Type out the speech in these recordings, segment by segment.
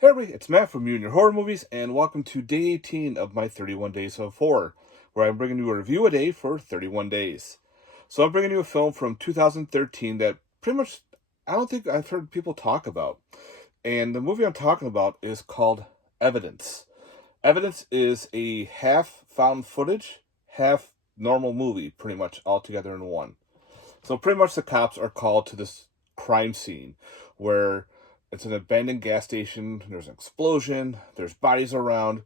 Hey everybody, it's Matt from You and Your Horror Movies, and welcome to day 18 of my 31 Days of Horror, where I'm bringing you a review a day for 31 days. So I'm bringing you a film from 2013 that pretty much I don't think I've heard people talk about. And the movie I'm talking about is called Evidence. Evidence is a half found footage, half normal movie, pretty much all together in one. So pretty much the cops are called to this crime scene where it's an abandoned gas station, there's an explosion, there's bodies around,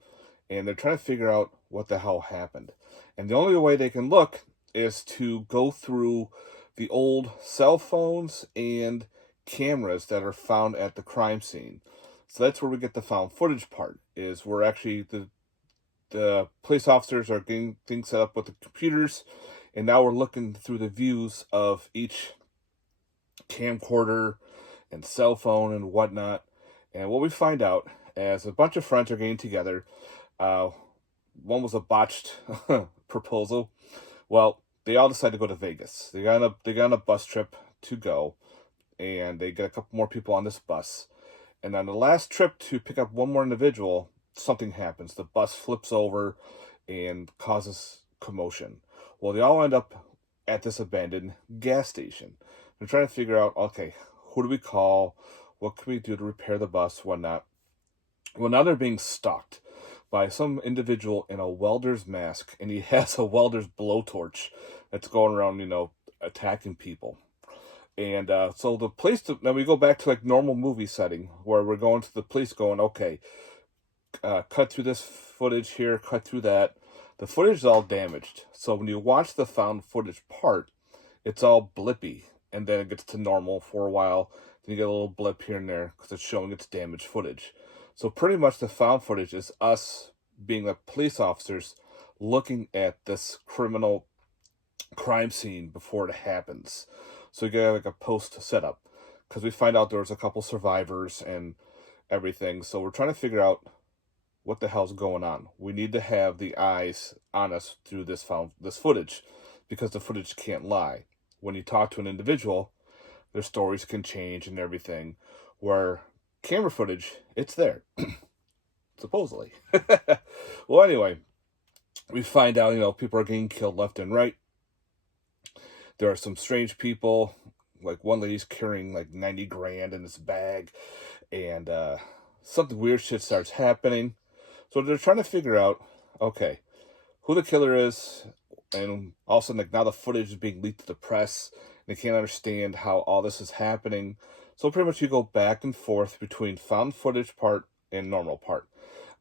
and they're trying to figure out what the hell happened. And the only way they can look is to go through the old cell phones and cameras that are found at the crime scene. So that's where we get the found footage part, is where actually the police officers are getting things set up with the computers, and now we're looking through the views of each camcorder and cell phone and whatnot. And what we find out, as a bunch of friends are getting together, uh, one was a botched proposal. Well, they all decide to go to Vegas. They got on a bus trip to go, and they get a couple more people on this bus. And on the last trip to pick up one more individual, something happens. The bus flips over and causes commotion. Well, they all end up at this abandoned gas station. They're trying to figure out, okay, who do we call? What can we do to repair the bus? Whatnot. Well, now they're being stalked by some individual in a welder's mask, and he has a welder's blowtorch that's going around, attacking people. And so the police, then we go back to like normal movie setting where we're going to the police going, okay, cut through this footage here, cut through that. The footage is all damaged. So when you watch the found footage part, it's all blippy. And then it gets to normal for a while. Then you get a little blip here and there because it's showing its damaged footage. So pretty much the found footage is us being the police officers looking at this criminal crime scene before it happens. So you get like a post setup because we find out there was a couple survivors and everything. So we're trying to figure out what the hell's going on. We need to have the eyes on us through this footage because the footage can't lie. When you talk to an individual, their stories can change and everything. Where camera footage, it's there. Supposedly. Well, anyway, we find out, people are getting killed left and right. There are some strange people. Like one lady's carrying like 90 grand in this bag. And something weird shit starts happening. So they're trying to figure out, okay, who the killer is. And all of a sudden, like, now the footage is being leaked to the press. And they can't understand how all this is happening. So pretty much you go back and forth between found footage part and normal part.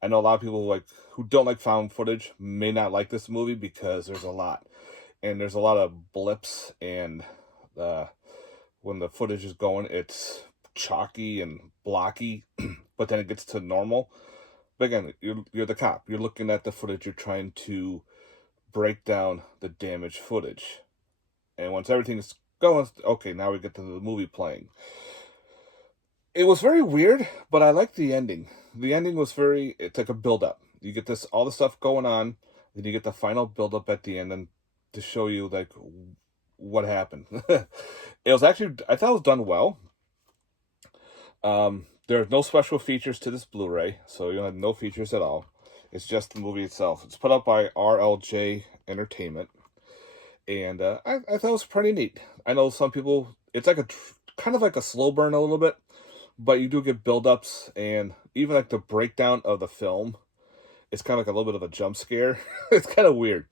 I know a lot of people who don't like found footage may not like this movie because there's a lot. And there's a lot of blips, and when the footage is going, it's chalky and blocky, but then it gets to normal. But again, you're the cop. You're looking at the footage. You're trying to break down the damaged footage. And once everything's going, okay, now we get to the movie playing. It was very weird, but I liked the ending. The ending was it's like a build-up. You get all the stuff going on, then you get the final build-up at the end and to show you, like, what happened. It was actually, I thought it was done well. There are no special features to this Blu-ray, so you have no features at all. It's just the movie itself. It's put up by RLJ Entertainment, and I thought it was pretty neat. I know some people, it's like kind of like a slow burn a little bit, but you do get build-ups, and even like the breakdown of the film, it's kind of like a little bit of a jump scare. It's kind of weird.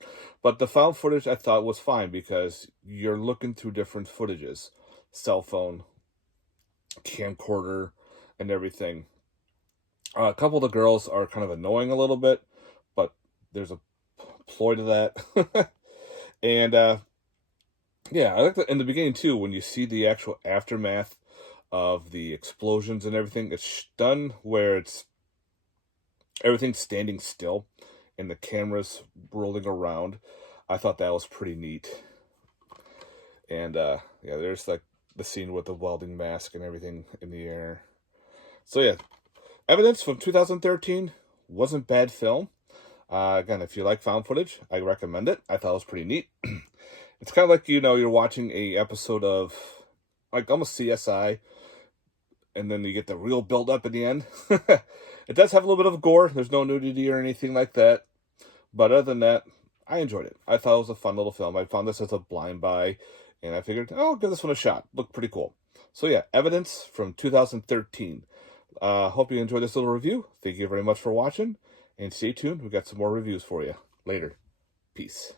But the found footage I thought was fine because you're looking through different footages. Cell phone, camcorder, and everything. A couple of the girls are kind of annoying a little bit, but there's a ploy to that. And yeah, I like that in the beginning too, when you see the actual aftermath of the explosions and everything, it's done where everything's standing still and the camera's rolling around. I thought that was pretty neat. And yeah, there's like the scene with the welding mask and everything in the air. So yeah, Evidence from 2013 wasn't bad film. Again, if you like found footage, I recommend it. I thought it was pretty neat. It's kind of like, you're watching a episode of like almost CSI, and then you get the real build up at the end. It does have a little bit of gore. There's no nudity or anything like that. But other than that, I enjoyed it. I thought it was a fun little film. I found this as a blind buy, and I figured, oh, I'll give this one a shot. Looked pretty cool. So yeah, Evidence from 2013. Hope you enjoyed this little review. Thank you very much for watching, and stay tuned. We got some more reviews for you later. Peace.